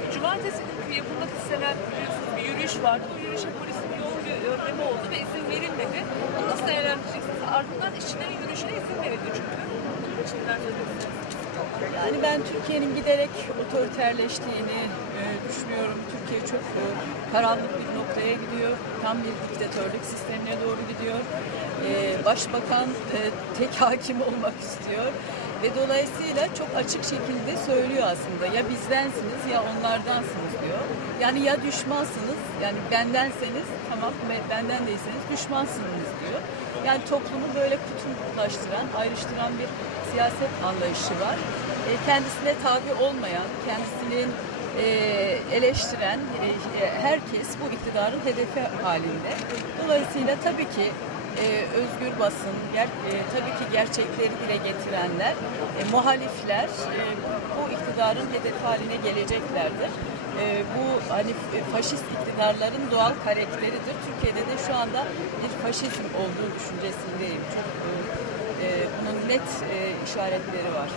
Peki cumartesi günkü yapılmak istenen biliyorsunuz bir yürüyüş vardı. O yürüyüşe polisin yoğun bir önlemi oldu ve izin verilmedi. Bunu nasıl değerlendireceksiniz? Ardından işçilerin yürüyüşüne izin verildi çünkü. Bunun için neler söyleyeceksiniz? Yani ben Türkiye'nin giderek otoriterleştiğini düşünüyorum. Türkiye çok karanlık bir noktaya gidiyor. Tam bir diktatörlük sistemine doğru gidiyor. Başbakan tek hakim olmak istiyor. Ve dolayısıyla çok açık şekilde söylüyor aslında. Ya bizdensiniz ya onlardansınız diyor. Yani ya düşmansınız, yani bendenseniz tamam, benden değilseniz düşmansınız diyor. Yani toplumu böyle kutuplaştıran, ayrıştıran bir siyaset anlayışı var. Kendisine tabi olmayan, kendisini eleştiren herkes bu iktidarın hedefi halinde. Dolayısıyla tabii ki özgür basın, tabii ki gerçekleri dile getirenler, muhalifler bu iktidarın hedefi haline geleceklerdir. Bu hani faşist iktidarların doğal karakteridir. Türkiye'de de şu anda bir faşizm olduğu düşüncesindeyim. Çok bunun net işaretleri var.